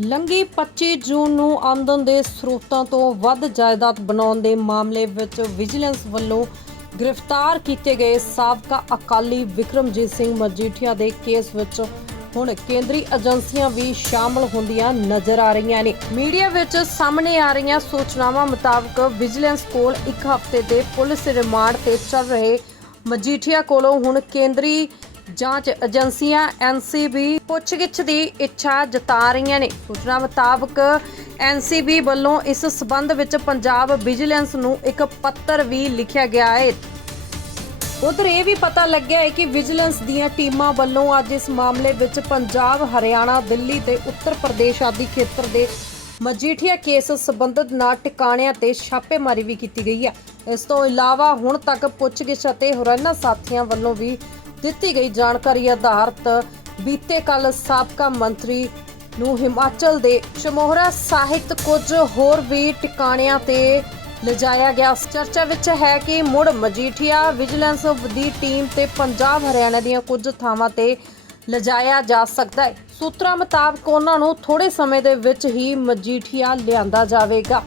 ਲੰਗੀ 25 ਜੂਨ ਨੂੰ ਆਮਦਨ ਦੇ ਸਰੋਤਾਂ ਤੋਂ ਵੱਧ ਜਾਇਦਾਦ ਬਣਾਉਣ ਦੇ ਮਾਮਲੇ ਵਿੱਚ ਵਿਜੀਲੈਂਸ ਵੱਲੋਂ ਗ੍ਰਿਫਤਾਰ ਕੀਤੇ ਗਏ ਸਾਬਕਾ ਅਕਾਲੀ ਵਿਕਰਮਜੀਤ ਸਿੰਘ ਮਜੀਠੀਆ ਦੇ ਕੇਸ ਵਿੱਚ ਹੁਣ ਕੇਂਦਰੀ ਏਜੰਸੀਆਂ ਵੀ ਸ਼ਾਮਲ ਹੁੰਦੀਆਂ ਨਜ਼ਰ ਆ ਰਹੀਆਂ ਨੇ। ਮੀਡੀਆ ਵਿੱਚ ਸਾਹਮਣੇ ਆ ਰਹੀਆਂ ਸੂਚਨਾਵਾਂ ਮੁਤਾਬਕ ਵਿਜੀਲੈਂਸ ਕੋਲ ਇੱਕ ਹਫ਼ਤੇ ਦੇ ਪੁਲਿਸ ਰਿਮਾਂਡ ਤੇ ਚੱਲ ਰਹੇ ਮਜੀਠੀਆ ਕੋਲੋਂ ਹੁਣ ਕੇਂਦਰੀ ਜਾਂਚ ਏਜੰਸੀਆਂ ਐਨਸੀਬੀ ਪੁੱਛਗਿੱਛ ਦੀ ਇੱਛਾ ਜਤਾ ਰਹੀਆਂ ਨੇ। ਸੂਚਨਾ ਮੁਤਾਬਕ ਐਨਸੀਬੀ ਵੱਲੋਂ ਇਸ ਸਬੰਧ ਵਿੱਚ ਪੰਜਾਬ ਵਿਜੀਲੈਂਸ ਨੂੰ ਇੱਕ ਪੱਤਰ ਵੀ ਲਿਖਿਆ ਗਿਆ ਹੈ। ਉਧਰ ਇਹ ਵੀ ਪਤਾ ਲੱਗਿਆ ਹੈ ਕਿ ਵਿਜੀਲੈਂਸ ਦੀਆਂ ਟੀਮਾਂ ਵੱਲੋਂ ਅੱਜ ਇਸ ਮਾਮਲੇ ਵਿੱਚ ਪੰਜਾਬ, ਹਰਿਆਣਾ, ਦਿੱਲੀ ਤੇ ਉੱਤਰ ਪ੍ਰਦੇਸ਼ ਆਦਿ ਖੇਤਰ ਦੇ ਮਜੀਠੀਆ ਕੇਸ ਸੰਬੰਧਿਤ ਨਾ ਟਿਕਾਣਿਆਂ ਤੇ ਛਾਪੇਮਾਰੀ ਵੀ ਕੀਤੀ ਗਈ ਹੈ। ਇਸ ਤੋਂ ਇਲਾਵਾ ਹੁਣ ਤੱਕ ਪੁੱਛਗਿੱਛ ਅਤੇ ਹੋਰਨਾਂ ਸਾਥੀਆਂ ਵੱਲੋਂ ਵੀ ਦਿੱਤੀ ਗਈ ਜਾਣਕਾਰੀ ਆਧਾਰਿਤ ਬੀਤੇ ਕੱਲ ਸਾਬਕਾ ਮੰਤਰੀ ਨੂੰ ਹਿਮਾਚਲ ਦੇ ਸ਼ਮੋਹਰਾ ਸਾਹਿਤ ਕੁਝ ਹੋਰ ਵੀ ਟਿਕਾਣਿਆਂ ਤੇ ਲਿਜਾਇਆ ਗਿਆ। ਚਰਚਾ ਵਿੱਚ ਹੈ ਕਿ ਮੁੜ ਮਜੀਠੀਆ ਵਿਜੀਲੈਂਸ ਦੀ ਟੀਮ ਤੇ ਪੰਜਾਬ ਹਰਿਆਣਾ ਦੀਆਂ ਕੁਝ ਥਾਵਾਂ ਤੇ ਲਿਜਾਇਆ ਜਾ ਸਕਦਾ ਹੈ। ਸੂਤਰਾਂ ਮੁਤਾਬਕ ਉਹਨਾਂ ਨੂੰ ਥੋੜੇ ਸਮੇਂ ਦੇ ਵਿੱਚ ਹੀ ਮਜੀਠੀਆ ਲਿਆਂਦਾ ਜਾਵੇਗਾ।